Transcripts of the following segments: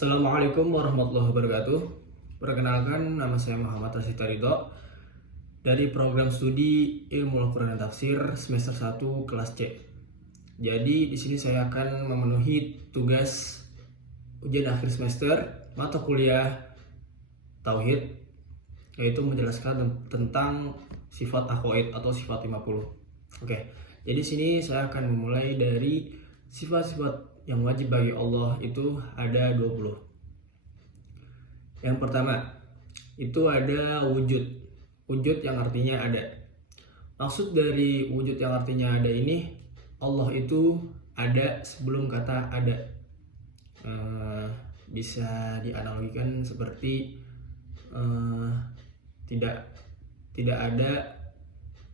Assalamualaikum warahmatullahi wabarakatuh. Perkenalkan, nama saya Muhammad Rasita Ridho dari program studi Ilmu Al-Quran dan Tafsir semester 1 kelas C. Jadi di sini saya akan memenuhi tugas ujian akhir semester mata kuliah Tauhid, yaitu menjelaskan tentang sifat aqaid atau sifat 50. Oke. Jadi sini saya akan memulai dari sifat-sifat yang wajib bagi Allah itu ada 20. Yang pertama, itu ada wujud. Wujud yang artinya ada. Maksud dari wujud yang artinya ada ini, Allah itu ada sebelum kata ada. Bisa dianalogikan seperti tidak ada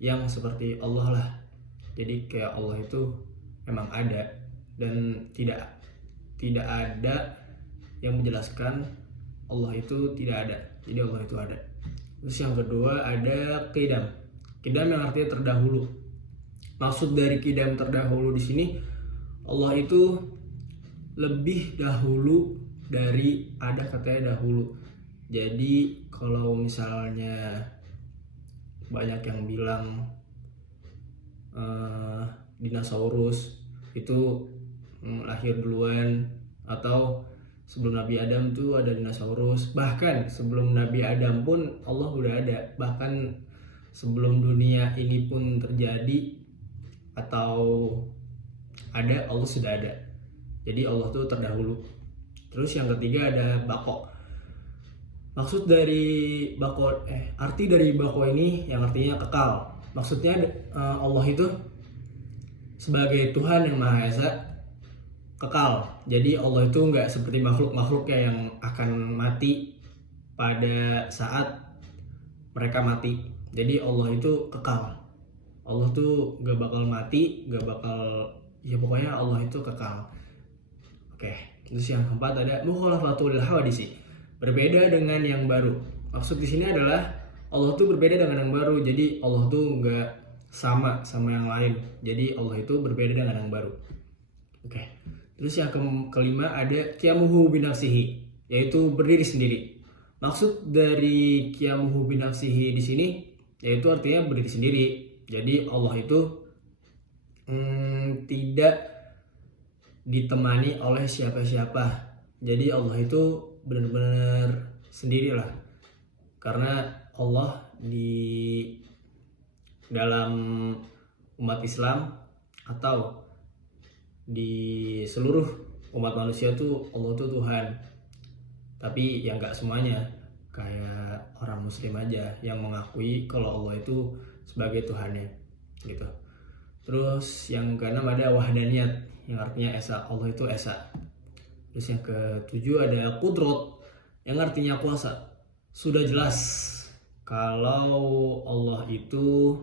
yang seperti Allah lah. Jadi kayak Allah itu memang ada dan tidak ada yang menjelaskan Allah itu tidak ada. Jadi Allah itu ada. Terus yang kedua ada qidam. Qidam yang artinya terdahulu. Maksud dari qidam terdahulu di sini, Allah itu lebih dahulu dari ada katanya dahulu. Jadi kalau misalnya banyak yang bilang dinosaurus itu lahir duluan, atau sebelum Nabi Adam tuh ada dinosaurus. Bahkan sebelum Nabi Adam pun Allah udah ada. Bahkan sebelum dunia ini pun terjadi atau ada, Allah sudah ada. Jadi Allah tuh terdahulu. Terus yang ketiga ada bako. Maksud dari bako, arti dari bako ini yang artinya kekal. Maksudnya Allah itu sebagai Tuhan yang Maha Esa kekal. Jadi Allah itu nggak seperti makhluk-makhluknya yang akan mati pada saat mereka mati. Jadi Allah itu kekal. Allah tuh nggak bakal mati, nggak bakal, ya pokoknya Allah itu kekal. Oke. Terus yang keempat ada mukhalafatul hawadisi, berbeda dengan yang baru. Maksud di sini adalah Allah tuh berbeda dengan yang baru. Jadi Allah tuh nggak sama yang lain. Jadi Allah itu berbeda dengan yang baru. Oke. Terus yang kelima ada qiyamuhu binafsihi, yaitu berdiri sendiri. Maksud dari qiyamuhu binafsihi di sini yaitu artinya berdiri sendiri. Jadi Allah itu tidak ditemani oleh siapa-siapa. Jadi Allah itu benar-benar sendirilah. Karena Allah di dalam umat Islam atau di seluruh umat manusia tuh Allah tuh Tuhan. Tapi ya nggak semuanya, kayak orang Muslim aja yang mengakui kalau Allah itu sebagai Tuhannya gitu. Terus yang keenam ada wahdaniyat, yang artinya esa. Allah itu esa. Terus yang ketujuh ada qudrat, yang artinya kuasa. Sudah jelas kalau Allah itu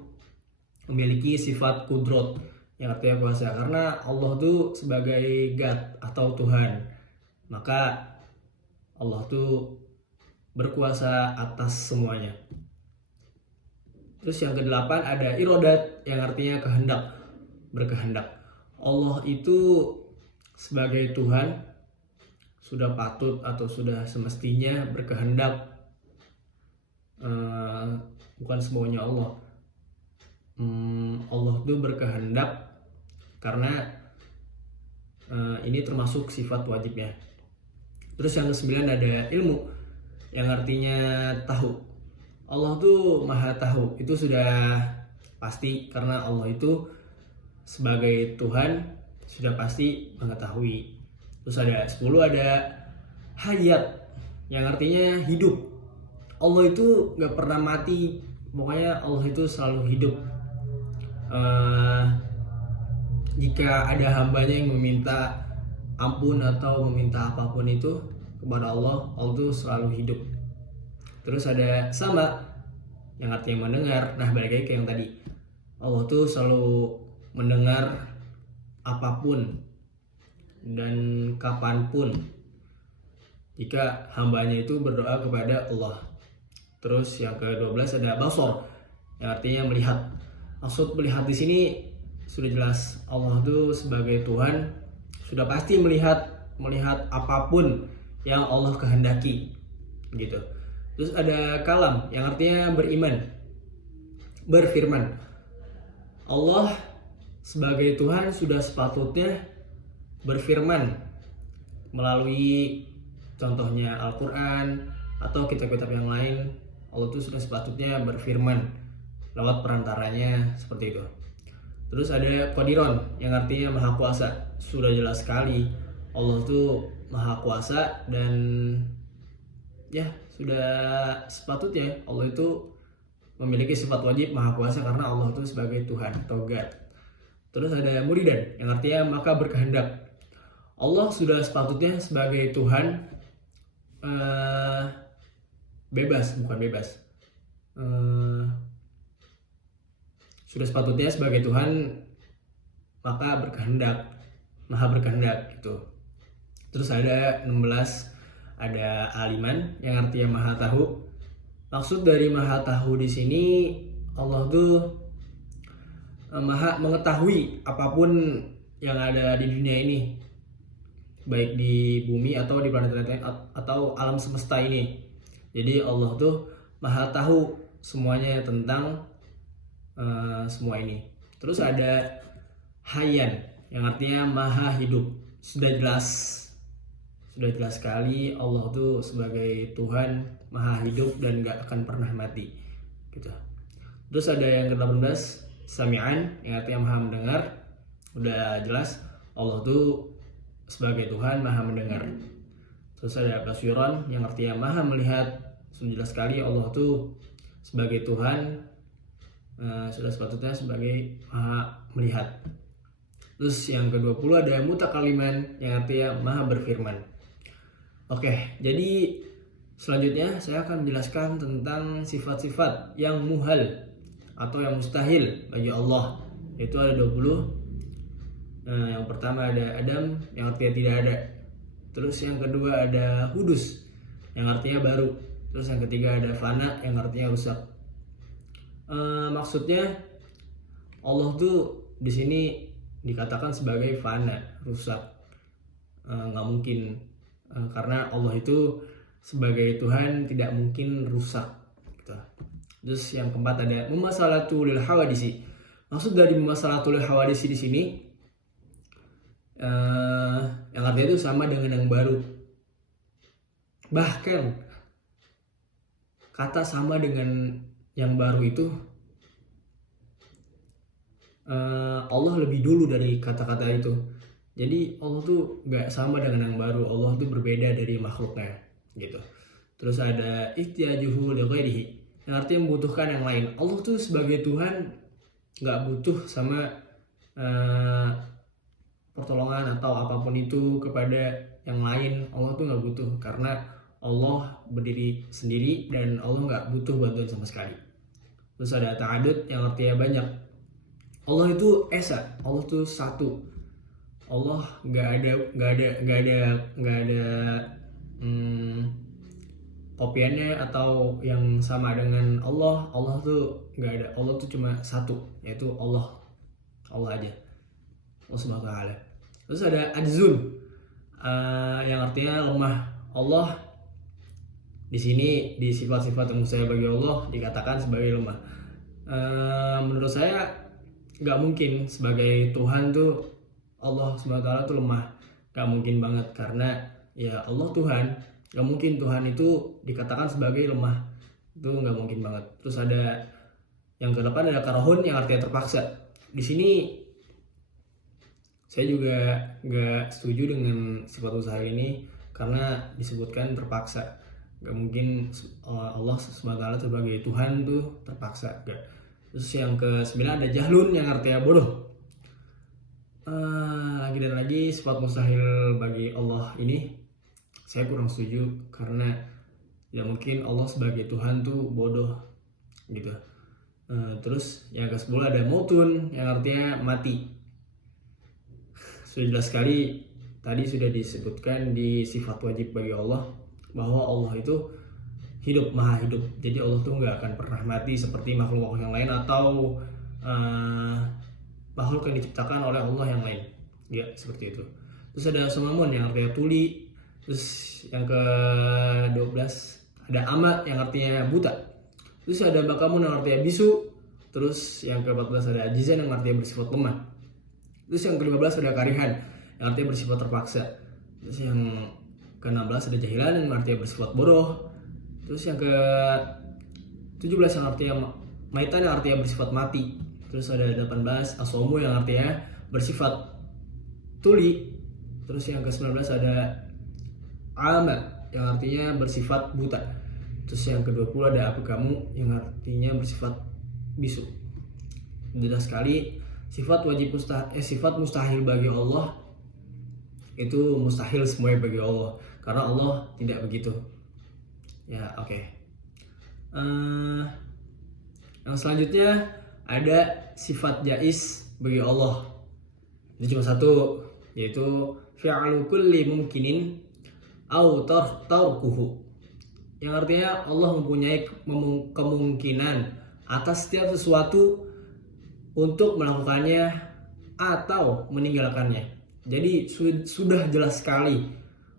memiliki sifat qudrat, yang artinya kuasa. Karena Allah itu sebagai God atau Tuhan, maka Allah itu berkuasa atas semuanya. Terus yang kedelapan ada irodat, yang artinya kehendak, berkehendak. Allah itu sebagai Tuhan sudah patut atau sudah semestinya berkehendak, bukan semuanya Allah. Allah itu berkehendak karena ini termasuk sifat wajibnya. Terus yang ke-9 ada ilmu, yang artinya tahu. Allah tuh maha tahu, itu sudah pasti karena Allah itu sebagai Tuhan sudah pasti mengetahui. Terus ada 10 ada hayat, yang artinya hidup. Allah itu gak pernah mati, pokoknya Allah itu selalu hidup. Jika ada hambanya yang meminta ampun atau meminta apapun itu kepada Allah, Allah itu selalu hidup. Terus ada sama, yang artinya mendengar. Nah, balik lagi ke yang tadi, Allah tuh selalu mendengar apapun dan kapanpun jika hambanya itu berdoa kepada Allah. Terus yang ke-12 ada basar, yang artinya melihat. Maksud melihat di sini sudah jelas, Allah itu sebagai Tuhan sudah pasti melihat apapun yang Allah kehendaki gitu. Terus ada kalam yang artinya beriman, berfirman. Allah sebagai Tuhan sudah sepatutnya berfirman melalui contohnya Al-Quran atau kitab-kitab yang lain. Allah itu sudah sepatutnya berfirman lewat perantaranya seperti itu. Terus ada Qadiron yang artinya maha kuasa. Sudah jelas sekali Allah itu maha kuasa, dan ya sudah sepatutnya Allah itu memiliki sifat wajib maha kuasa karena Allah itu sebagai Tuhan atau God. Terus ada Muridan yang artinya maka berkehendak. Allah sudah sepatutnya sebagai Tuhan sudah sepatutnya sebagai Tuhan maka berkehendak, maha berkehendak gitu. Terus ada 16, ada aliman yang artinya maha tahu. Maksud dari maha tahu di sini, Allah tuh maha mengetahui apapun yang ada di dunia ini, baik di bumi atau di planet-planet atau alam semesta ini. Jadi Allah tuh maha tahu semuanya tentang semua ini. Terus ada Hayyan yang artinya maha hidup. Sudah jelas sekali Allah tuh sebagai Tuhan maha hidup dan gak akan pernah mati gitu. Terus ada yang ke-18 Sami'an yang artinya maha mendengar. Udah jelas Allah tuh sebagai Tuhan maha mendengar. Terus ada Basiron yang artinya maha melihat. Sudah jelas sekali Allah tuh sebagai Tuhan sudah sepatutnya sebagai maha melihat. Terus yang ke-20 ada Mutakaliman yang artinya maha berfirman. Oke, jadi selanjutnya saya akan menjelaskan tentang sifat-sifat yang muhal atau yang mustahil bagi Allah. Itu ada 20. Yang pertama ada Adam yang artinya tidak ada. Terus yang kedua ada Hudus yang artinya baru. Terus yang ketiga ada Fana yang artinya rusak. Maksudnya Allah tuh di sini dikatakan sebagai fana, rusak. Nggak mungkin, karena Allah itu sebagai Tuhan tidak mungkin rusak gitu. Terus yang keempat ada mumasalatul hawadisi. Maksud dari mumasalatul hawadisi di sini yang artinya itu sama dengan yang baru. Bahkan kata sama dengan yang baru itu Allah lebih dulu dari kata-kata itu. Jadi Allah tuh gak sama dengan yang baru. Allah tuh berbeda dari makhluknya gitu. Terus ada ihtiyajuhu li ghairihi yang artinya membutuhkan yang lain. Allah tuh sebagai Tuhan gak butuh sama pertolongan atau apapun itu kepada yang lain. Allah tuh gak butuh karena Allah berdiri sendiri dan Allah gak butuh bantuan sama sekali. Terus ada ta'adud yang artinya banyak. Allah itu esa, Allah itu satu. Allah nggak ada kopiannya atau yang sama dengan Allah. Allah tuh nggak ada. Allah tuh cuma satu, yaitu Allah aja. Allah Subhanahu wa Ta'ala. Terus ada adzun yang artinya lemah. Allah di sini di sifat-sifat yang mustahil bagi Allah dikatakan sebagai lemah. Menurut saya gak mungkin sebagai Tuhan tuh Allah SWT tuh lemah. Gak mungkin banget, karena ya Allah Tuhan. Gak mungkin Tuhan itu dikatakan sebagai lemah. Itu gak mungkin banget. Terus ada yang ke-8 ada karahun yang artinya terpaksa. Di sini saya juga gak setuju dengan sifat usaha ini karena disebutkan terpaksa. Gak mungkin Allah SWT sebagai Tuhan tuh terpaksa, gak. Terus yang ke-9 ada jahlun yang artinya bodoh. Lagi dan lagi sifat mustahil bagi Allah ini saya kurang setuju karena tidak mungkin Allah sebagai Tuhan tuh bodoh gitu. Terus yang ke-10 ada mautun yang artinya mati. Sudah jelas sekali tadi sudah disebutkan di sifat wajib bagi Allah bahwa Allah itu hidup, maha hidup. Jadi Allah tuh nggak akan pernah mati seperti makhluk yang lain atau makhluk yang diciptakan oleh Allah yang lain. Ya seperti itu. Terus ada sumamun yang artinya tuli. Terus yang ke-12 ada ama yang artinya buta. Terus ada bakamun yang artinya bisu. Terus yang ke-14 ada ajizan yang artinya bersifat lemah. Terus yang ke-15 ada karihan yang artinya bersifat terpaksa. Terus yang ke-16 ada jahilan yang artinya bersifat bodoh. Terus yang ke-17 yang artinya maitan yang artinya bersifat mati. Terus ada 18 asomu yang artinya bersifat tuli. Terus yang ke-19 ada ama yang artinya bersifat buta. Terus yang ke-20 ada kamu yang artinya bersifat bisu. Jelas sekali sifat sifat mustahil bagi Allah itu mustahil semuanya bagi Allah, karena Allah tidak begitu. Ya, oke. Yang selanjutnya ada sifat jaiz bagi Allah. Ini cuma satu, yaitu fi'lu kulli mumkinin au tarkuhu. Yang artinya Allah mempunyai kemungkinan atas setiap sesuatu untuk melakukannya atau meninggalkannya. Jadi sudah jelas sekali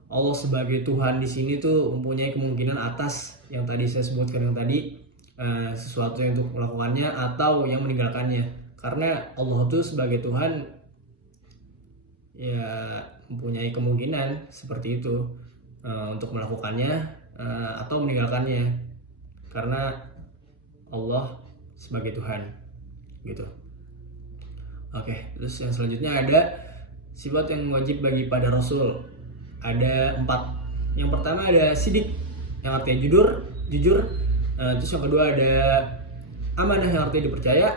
Allah sebagai Tuhan di sini tuh mempunyai kemungkinan atas yang tadi saya sebutkan yang tadi, sesuatu yang untuk melakukannya atau yang meninggalkannya. Karena Allah tuh sebagai Tuhan ya mempunyai kemungkinan seperti itu, untuk melakukannya atau meninggalkannya, karena Allah sebagai Tuhan gitu. Oke, terus yang selanjutnya ada sifat yang wajib bagi pada Rasul. Ada 4. Yang pertama ada sidik yang artinya jujur. Terus yang kedua ada amanah yang artinya dipercaya.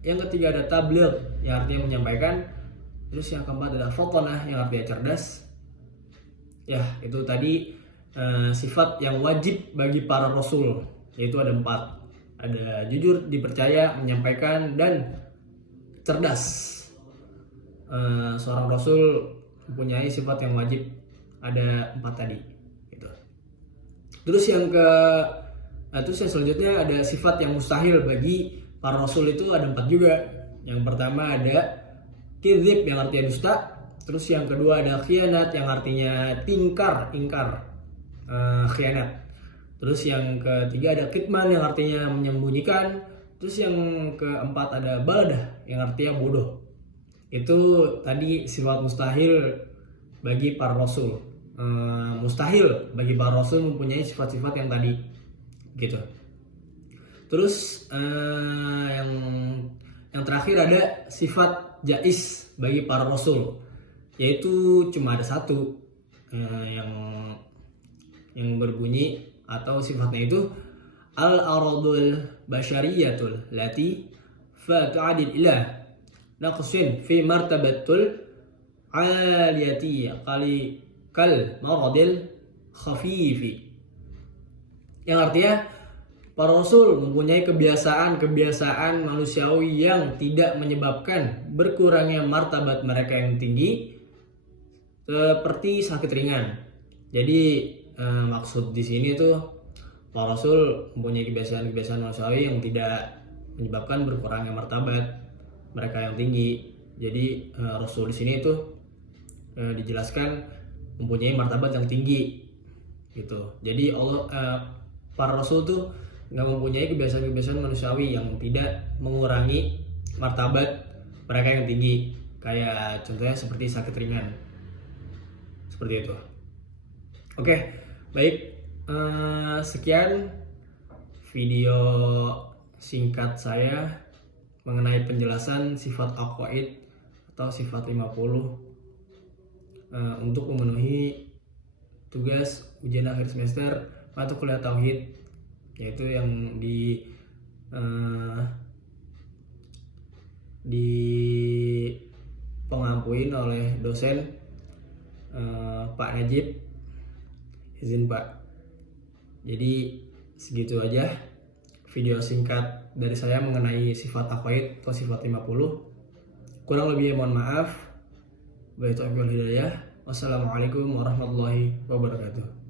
Yang ketiga ada tabligh yang artinya menyampaikan. Terus yang keempat ada fatanah yang artinya cerdas. Ya, itu tadi sifat yang wajib bagi para Rasul, yaitu ada 4. Ada jujur, dipercaya, menyampaikan, dan cerdas. Seorang Rasul mempunyai sifat yang wajib, ada 4 tadi gitu. Terus yang selanjutnya ada sifat yang mustahil bagi para Rasul, itu ada 4 juga. Yang pertama ada kizib yang artinya dusta. Terus yang kedua ada khianat yang artinya ingkar, khianat. Terus yang ketiga ada kitman yang artinya menyembunyikan. Terus yang keempat ada baladah yang artinya bodoh. Itu tadi sifat mustahil bagi para Rasul. Mustahil bagi para Rasul mempunyai sifat-sifat yang tadi gitu. Terus yang terakhir ada sifat jaiz bagi para Rasul, yaitu cuma ada 1 yang berbunyi atau sifatnya itu al-aradul basyariyatul lati fatu'adil ilah naqsin fi martabatul aliyati kal maradil khafifi. Yang artinya para Rasul mempunyai kebiasaan manusiawi yang tidak menyebabkan berkurangnya martabat mereka yang tinggi, seperti sakit ringan. Jadi maksud di sini tuh para Rasul mempunyai kebiasaan manusiawi yang tidak menyebabkan berkurangnya martabat mereka yang tinggi. Jadi Rasul di sini tuh dijelaskan mempunyai martabat yang tinggi gitu. Jadi para Rasul tuh nggak mempunyai kebiasaan manusiawi yang tidak mengurangi martabat mereka yang tinggi, kayak contohnya seperti sakit ringan, seperti itu. Oke, baik, sekian video singkat saya mengenai penjelasan sifat aqaid atau sifat 50 untuk memenuhi tugas ujian akhir semester mata kuliah tauhid, yaitu yang pengampuin oleh dosen Pak Najib. Izin Pak. Jadi segitu aja video singkat dari saya mengenai sifat aqaid atau sifat 50. Kurang lebihnya mohon maaf. Wassalamualaikum warahmatullahi wabarakatuh.